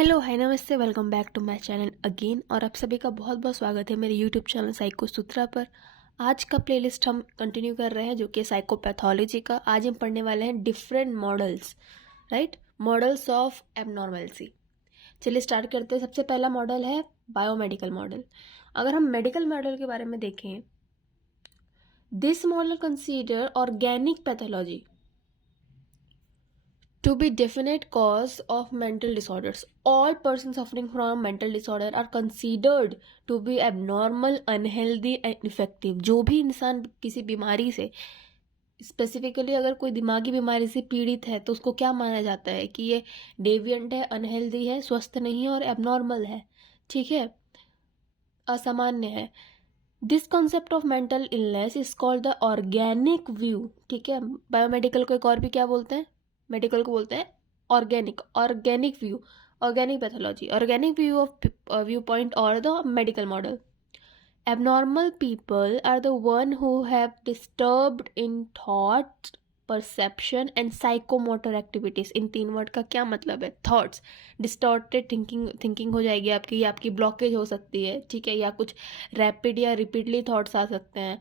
Hello hi नमस्ते, welcome back to my channel again. और आप सभी का बहुत बहुत स्वागत है मेरे यूट्यूब चैनल साइको सूत्रा पर। आज का प्लेलिस्ट हम कंटिन्यू कर रहे हैं जो कि साइकोपैथोलॉजी का। आज हम पढ़ने वाले हैं different models, right, models of abnormalcy. चलिए स्टार्ट करते हैं। सबसे पहला मॉडल है बायोमेडिकल मॉडल। अगर हम मेडिकल मॉडल के बारे में देखें, this model consider organic pathology to be definite cause of mental disorders. All persons suffering from mental disorder are considered to be abnormal, unhealthy and defective. जो भी इंसान किसी बीमारी से, स्पेसिफिकली अगर कोई दिमागी बीमारी से पीड़ित है तो उसको क्या माना जाता है कि ये डेविएंट है, अनहेल्दी है, स्वस्थ नहीं है और एबनॉर्मल है, ठीक है, असामान्य है। This concept of mental illness is called the organic view, ठीक है। बायोमेडिकल को एक और भी क्या बोलते हैं, मेडिकल को बोलते हैं organic view, organic pathology, organic view of view point और the medical model. Abnormal people are the one who have disturbed in thought, perception and psychomotor activities. इन तीन वर्ड का क्या मतलब है? थॉट्स, डिस्टॉर्टेड थिंकिंग हो जाएगी आपकी, या आपकी ब्लॉकेज हो सकती है, ठीक है, या कुछ रैपिड या रिपीटली थॉट्स आ सकते हैं,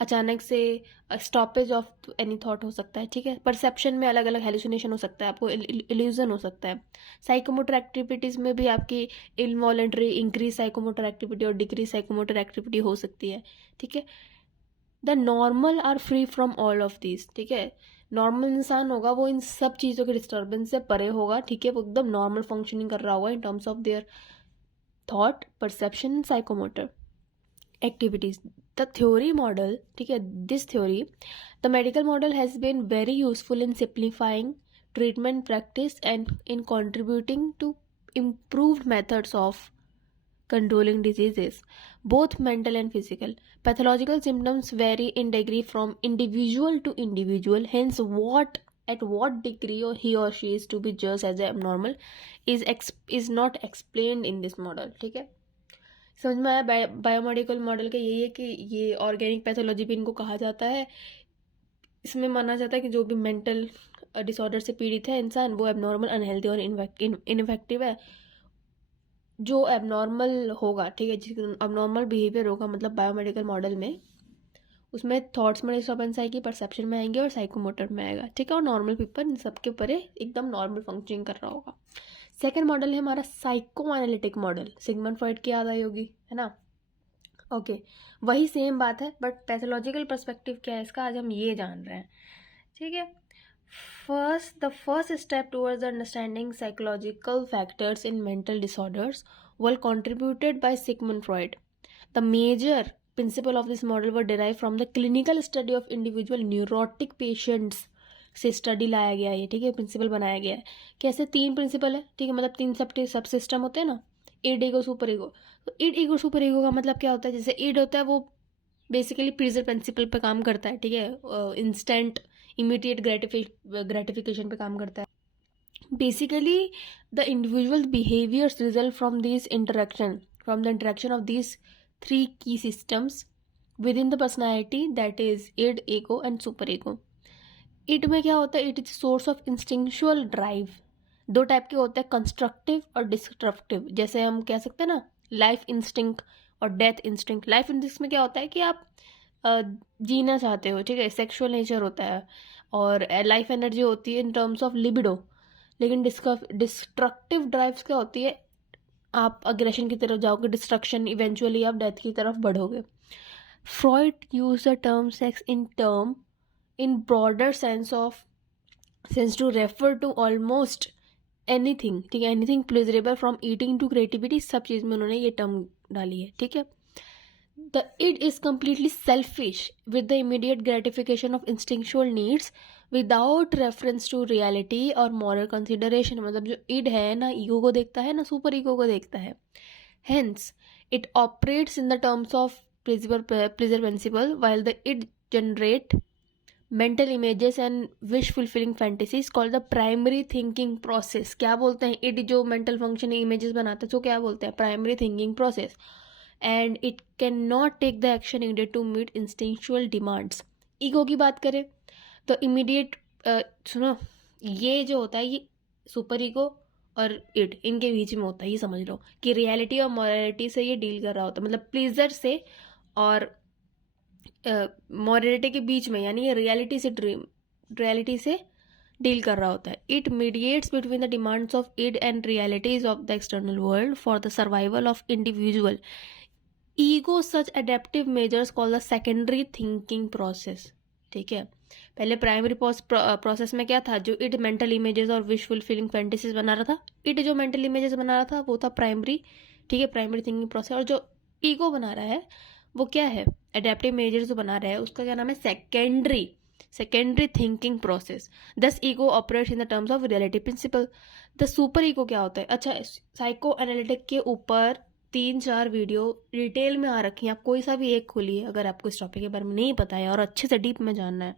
अचानक से स्टॉपेज ऑफ एनी थॉट हो सकता है, ठीक है। परसेप्शन में अलग अलग हेलुसिनेशन हो सकता है, आपको इल्यूजन हो सकता है। साइकोमोटर एक्टिविटीज़ में भी आपकी इनवॉलेंट्री इंक्रीज साइकोमोटर एक्टिविटी और डिक्रीज साइकोमोटर एक्टिविटी हो सकती है, ठीक है। The normal are free from all of this, ठीक है। नॉर्मल इंसान होगा वो इन सब चीज़ों के डिस्टर्बेंस से परे होगा, ठीक है, वो एकदम नॉर्मल फंक्शनिंग कर रहा होगा in terms of their thought, perception, psychomotor activities. The theory model, ठीक है, this theory, the medical model has been very useful in simplifying treatment practice and in contributing to improved methods of controlling diseases, both mental and physical. Pathological symptoms vary in degree from individual to individual, hence at what degree or he or she is to be judged as abnormal is not explained in this model, ठीक है। समझ में आया? Biomedical model का यही है कि ये ऑर्गेनिक पैथोलॉजी भी इनको कहा जाता है। इसमें माना जाता है कि जो भी मेंटल डिसऑर्डर से पीड़ित है इंसान, वो एबनॉर्मल, अनहेल्दी और इनफेक्टिव है। जो एबनॉर्मल होगा, ठीक है, जिसका एबनॉर्मल बिहेवियर होगा, मतलब बायोमेडिकल मॉडल में उसमें थॉट्स में डिस्टर्बेंस आएगी, परसेप्शन में आएंगे और साइकोमोटर में आएगा, ठीक है। और नॉर्मल पीपल इन सबके परे एकदम नॉर्मल फंक्शनिंग कर रहा होगा। सेकेंड मॉडल है हमारा psycho analytic model. Sigmund Freud की याद आई होगी, है ना। ओके, वही सेम बात है बट पैथोलॉजिकल पर्सपेक्टिव क्या है इसका, आज हम ये जान रहे हैं, ठीक है। The first step towards the understanding psychological factors in mental disorders were contributed by Sigmund Freud. The major principle of this model were derived from the clinical study of individual neurotic patients से study लाया गया है ये, ठीक है, principal बनाया गया है। कैसे? तीन प्रिंसिपल है, ठीक है, मतलब तीन सब सिस्टम होते हैं ना, इड, ईगो, सुपर ईगो। तो इड, ईगो, सुपर ईगो का मतलब क्या होता है? जैसे इड होता है वो बेसिकली प्लीजर प्रिंसिपल पे काम करता है, ठीक है, इंस्टेंट इमीडिएट ग्रेटिफिकेशन पे काम करता है। Basically the individual behaviours result from the interaction of this three key systems with in the personality, that is id, ego and super ego. It में क्या होता है? It is source of instinctual drive. दो type के होते हैं, constructive और destructive. जैसे हम कह सकते हैं ना, लाइफ इंस्टिंक्ट और डेथ इंस्टिंक्ट। लाइफ इंस्टिंक्ट में क्या होता है कि आप जीना चाहते हो, ठीक है, सेक्सुअल नेचर होता है, और लाइफ एनर्जी होती है इन टर्म्स ऑफ लिबिडो। लेकिन डिस्ट्रक्टिव ड्राइव्स क्या होती है? आप अग्रेशन की तरफ जाओगे, डिस्ट्रक्शन, इवेंचुअली आप डेथ की तरफ बढ़ोगे। Freud use the term sex in broader sense to refer to almost anything, ठीक है, anything pleasurable from eating to creativity, सब चीज़ में उन्होंने ये टर्म डाली है, ठीक है। The id is completely selfish with the immediate gratification of instinctual needs without reference to reality or moral consideration। मतलब जो id है ना, ईगो को देखता है ना, सुपर ईगो को देखता है। Hence it operates in the terms of pleasure principle, while the id generate mental images and wish fulfilling fantasies called the primary thinking process. क्या बोलते हैं? इट जो मेंटल फंक्शन इमेजेस बनाता है तो क्या बोलते हैं? Primary thinking process. And it can not take the action needed to meet instinctual demands. Ego की बात करें तो इमीडिएट सुनो, ये जो होता है ये सुपर ईगो और इट, इनके बीच में होता है, ये समझ लो कि रियलिटी और मॉरलिटी से ये डील कर रहा होता है, मतलब प्लीजर से और मॉरलिटी के बीच में, यानी ये रियलिटी से डील कर रहा होता है. It mediates between the demands of id and realities of the external world for the survival of individual. Ego such adaptive measures call the secondary thinking process. ठीक है, पहले प्राइमरी प्रोसेस में क्या था, जो इट मेंटल इमेजेस और wish fulfilling fantasies बना रहा था. इट जो मेंटल इमेजेस बना रहा था वो था प्राइमरी, ठीक है, प्राइमरी थिंकिंग प्रोसेस. और जो ईगो बना रहा है वो क्या है, एडेप्टिव मेजर्स जो बना रहा है उसका क्या नाम है, secondary thinking process. Thus ego operates in the terms of reality principle. The super ego क्या होता है. अच्छा, साइको एनालिटिक के ऊपर 3-4 वीडियो डिटेल में आ रखी हैं, आप कोई सा भी एक खोलिए अगर आपको इस टॉपिक के बारे में नहीं पता है और अच्छे से डीप में जानना है.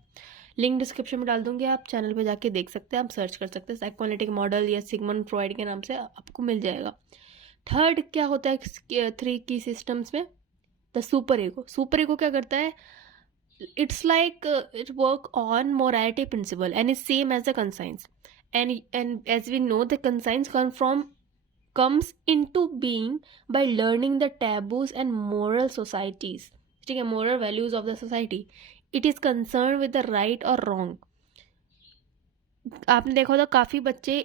लिंक डिस्क्रिप्शन में डाल दूंगी, आप चैनल पे जाके देख सकते हैं, आप सर्च कर सकते हैं साइकोएनालिटिक मॉडल या सिगमंड फ्रॉइड के नाम से आपको मिल जाएगा. थर्ड क्या होता है 3 की सिस्टम्स में, द सुपर ईगो क्या करता है, it's like it work on morality principle and is same as the conscience, and as we know the conscience comes into being by learning the taboos and moral societies, ठीक है, moral values of the society. It is concerned with the right or wrong. आपने देखा होगा काफ़ी बच्चे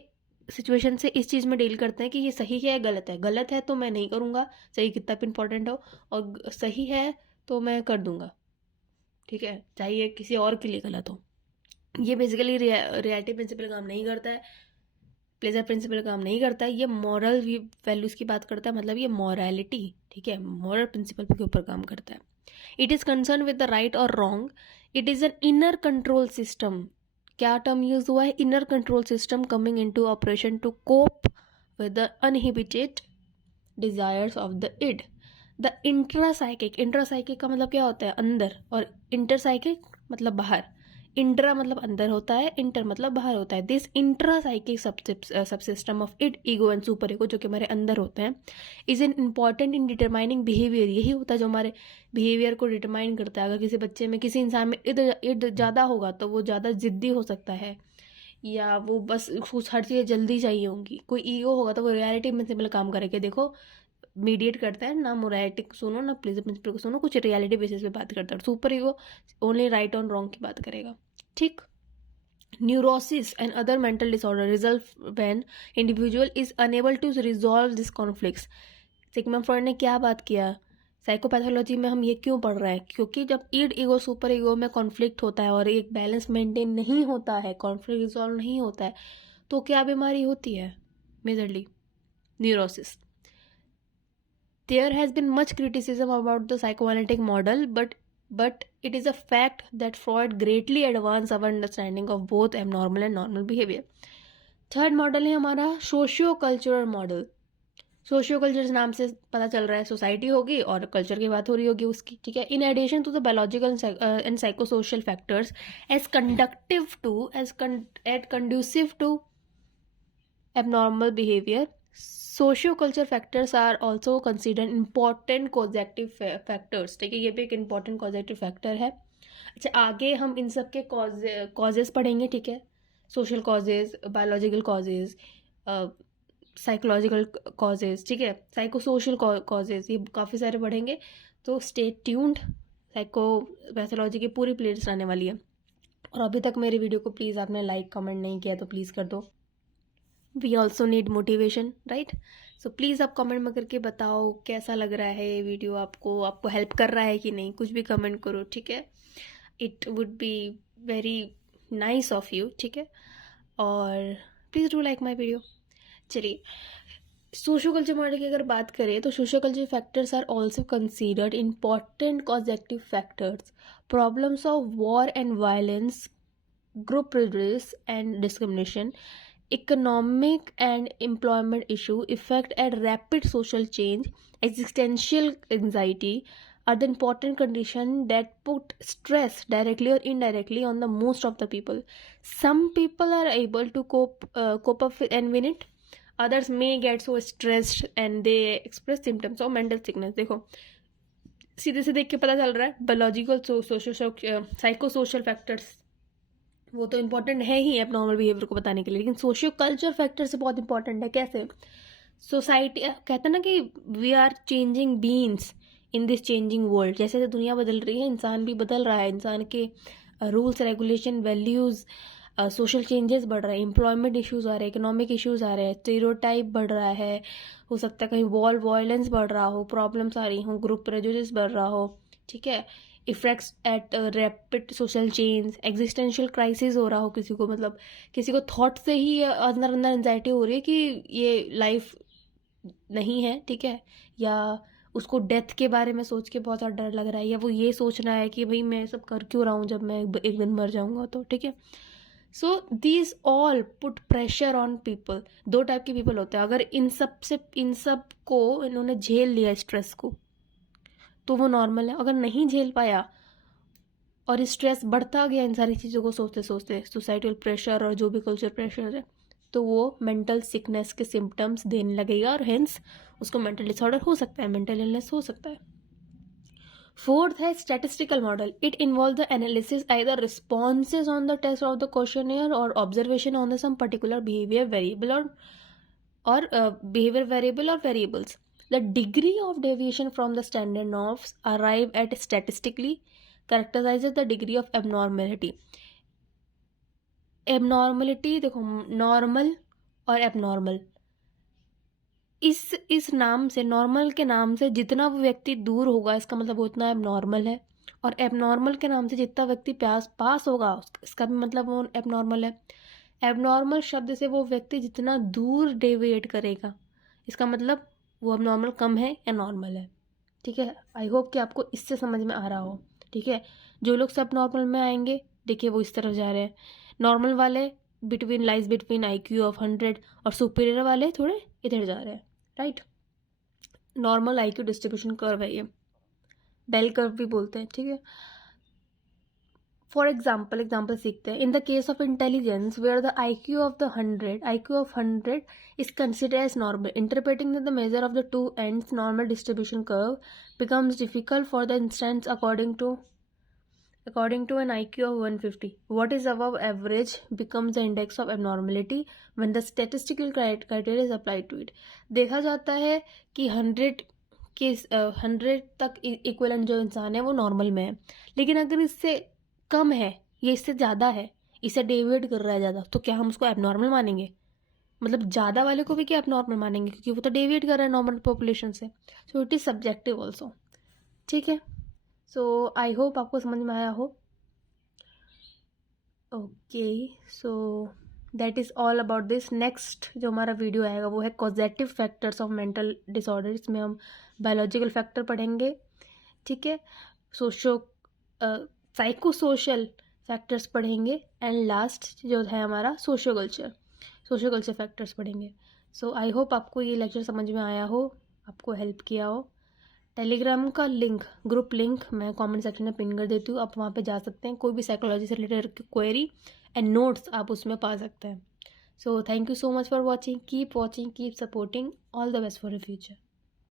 situation से इस चीज़ में डील करते हैं कि ये सही है गलत है तो मैं नहीं करूँगा, सही कितना भी इंपॉर्टेंट हो, और सही है तो मैं कर दूंगा, ठीक है, चाहे ये किसी और के लिए गलत हो. ये बेसिकली रियलिटी प्रिंसिपल काम नहीं करता है, प्लेजर प्रिंसिपल काम नहीं करता है, ये मॉरल वैल्यूज़ की बात करता है, मतलब ये मॉरलिटी, ठीक है, मॉरल प्रिंसिपल के ऊपर काम करता है. It is concern with the right और wrong. It is an inner control system. क्या टर्म यूज हुआ है, inner control system coming into operation to cope with the uninhibited desires of the id. The intrapsychic का मतलब क्या होता है, अंदर, और इंटरसाइकिक मतलब बाहर. इंट्रा मतलब अंदर होता है, इंटर मतलब बाहर होता है. This intrapsychic subsystem of id, ego and super ego, जो कि हमारे अंदर होते हैं, is an important in determining behaviour. यही होता है जो हमारे बिहेवियर को डिटरमाइन करता है. अगर किसी बच्चे में, किसी इंसान में इड ज़्यादा होगा तो वो ज़्यादा जिद्दी हो सकता है, या वो बस कुछ हर चीज़ जल्दी चाहिए होंगी. कोई ईगो होगा तो वो रियलिटी में सिंपल काम करेगा. देखो, मीडिएट करता है ना, मोरालिटी को सुनो ना प्लीजर प्रिंसिपल को सुनो, कुछ रियलिटी बेसिस पे बात करता है. Super ego only right on wrong की बात करेगा. ठीक. Neurosis and other mental disorder result when individual is unable to resolve this conflicts. Sigmund Freud ने क्या बात किया, साइकोपैथोलॉजी में हम ये क्यों पढ़ रहे हैं, क्योंकि जब ईड ईगो सुपर ईगो में कॉन्फ्लिक्ट होता है और एक बैलेंस मेंटेन नहीं होता है, कॉन्फ्लिक्ट रिजॉल्व नहीं होता है, तो क्या बीमारी होती है, majorly neurosis. There has been much criticism about the psychoanalytic model, but it is a fact that Freud greatly advanced our understanding of both abnormal and normal behavior. Third model है हमारा socio cultural model. Socio culture नाम से पता चल रहा है society होगी और कल्चर की बात हो रही होगी उसकी, ठीक है. In addition to the biological and psycho social factors as conducive to abnormal behavior, socio-cultural factors are also considered important causative factors. ठीक है, ये भी एक important causative factor है. अच्छा, आगे हम इन सब के causes पढ़ेंगे, ठीक है, social causes, biological causes, psychological causes, ठीक है, psychosocial causes, ये काफ़ी सारे पढ़ेंगे. तो stay tuned, साइकोपैथोलॉजी की पूरी प्लेलिस्ट आने वाली है. और अभी तक मेरी वीडियो को प्लीज़ आपने लाइक कमेंट नहीं किया तो प्लीज़ कर दो. We also need motivation, right. So please आप कमेंट में करके बताओ कैसा लग रहा है ये वीडियो, आपको हेल्प कर रहा है कि नहीं, कुछ भी कमेंट करो, ठीक है. It would be very nice of you, ठीक है. और please do like my video. चलिए, सोशो कल्चर मॉडल की अगर बात करें तो socio culture factors are also considered important causative factors. Problems of war and violence, group prejudice and discrimination, economic and employment issue, effect at rapid social change, existential anxiety are the important conditions that put stress directly or indirectly on the most of the people. Some people are able to cope up and win it. Others may get so stressed and they express symptoms of mental sickness. देखो, सीधे से देख के पता चल रहा है biological, social, psycho social factors वो तो इम्पोर्टेंट है ही एबनॉर्मल बिहेवियर को बताने के लिए, लेकिन सोशियो कल्चर फैक्टर से बहुत इंपॉर्टेंट है। कैसे? सोसाइटी कहते हैं ना कि we are changing beings in this changing world. जैसे जैसे दुनिया बदल रही है, इंसान भी बदल रहा है। इंसान के rules, regulation, values, social changes बढ़ रहे हैं, एम्प्लॉयमेंट इश्यूज आ रहे हैं, इकोनॉमिक इश्यूज आ रहे हैं, स्टीरियोटाइप बढ़ रहा है, हो सकता है कहीं वॉल वायलेंस बढ़ रहा हो, प्रॉब्लम्स आ रही हों, ग्रुप प्रेजुडिस बढ़ रहा हो, ठीक है, effects at rapid social change, existential crisis हो रहा हो किसी को, मतलब किसी को थॉट से ही अंदर अंदर एंजाइटी हो रही है कि ये लाइफ नहीं है, ठीक है, या उसको डेथ के बारे में सोच के बहुत ज़्यादा डर लग रहा है, या वो ये सोच रहा है कि भाई मैं सब कर क्यों रहा हूँ जब मैं एक दिन मर जाऊंगा तो, ठीक है। So these all put pressure on people. दो टाइप के पीपल होते हैं। अगर इन सब को इन्होंने झेल लिया स्ट्रेस को तो वो नॉर्मल है। अगर नहीं झेल पाया और स्ट्रेस बढ़ता गया इन सारी चीज़ों को सोचते सोचते, सोसाइटल प्रेशर और जो भी कल्चर प्रेशर है, तो वो मेंटल सिकनेस के सिम्टम्स देने लगेगा और हेंस उसको मेंटल डिसऑर्डर हो सकता है, मेंटल इलनेस हो सकता है। फोर्थ है statistical model. It involve the analysis either responses on the test of the questionnaire और observation on the some particular behaviour variable और behavior variable or variables. The degree of deviation from the standard norms arrived at statistically characterizes the degree of abnormality. Abnormality देखो, normal और abnormal, इस नाम से, normal के नाम से जितना वो व्यक्ति दूर होगा इसका मतलब वो उतना एबनॉर्मल है, और एबनॉर्मल के नाम से जितना व्यक्ति पास होगा इसका भी मतलब वो एबनॉर्मल है। एबनॉर्मल शब्द से वो व्यक्ति जितना दूर डेविएट करेगा इसका मतलब वो एबनॉर्मल कम है या नॉर्मल है, ठीक है। आई होप कि आपको इससे समझ में आ रहा हो, ठीक है। जो लोग सब नॉर्मल में आएंगे, देखिए वो इस तरफ जा रहे हैं। नॉर्मल वाले बिटवीन IQ ऑफ 100 और सुपीरियर वाले थोड़े इधर जा रहे हैं, right. Normal IQ distribution curve है ये, बेल कर्व भी बोलते हैं, ठीक है। फॉर एग्जाम्पल सीखते हैं। In the case of intelligence where the IQ of 100 is considered as normal, interpreting that the measure of the two ends normal distribution curve becomes difficult. For the instance, according to an IQ of 150, what is above average becomes the index of abnormality when the statistical criteria is applied to it. देखा जाता है कि 100 तक equivalent जो इंसान है वो normal में है, लेकिन अगर इससे कम है या इससे ज़्यादा है, इसे डेविएट कर रहा है ज़्यादा, तो क्या हम उसको एबनॉर्मल मानेंगे? मतलब ज़्यादा वाले को भी क्या एबनॉर्मल मानेंगे, क्योंकि वो तो डेविएट कर रहा है नॉर्मल पॉपुलेशन से। So it is subjective also, ठीक है। सो आई होप आपको समझ में आया हो। Okay, so that is all about this. Next जो हमारा वीडियो आएगा वो है causative factors of mental disorder. इसमें हम बायोलॉजिकल फैक्टर पढ़ेंगे, ठीक है, सोशो साइको सोशल फैक्टर्स पढ़ेंगे, एंड लास्ट जो है हमारा सोशो कल्चर फैक्टर्स पढ़ेंगे। सो आई होप आपको ये लेक्चर समझ में आया हो, आपको हेल्प किया हो। टेलीग्राम का लिंक, ग्रुप लिंक मैं कमेंट सेक्शन में पिन कर देती हूँ, आप वहाँ पे जा सकते हैं। कोई भी साइकोलॉजी से रिलेटेड क्वेरी एंड नोट्स आप उसमें पा सकते हैं। So thank you so much for watching, keep supporting, all the best for the future.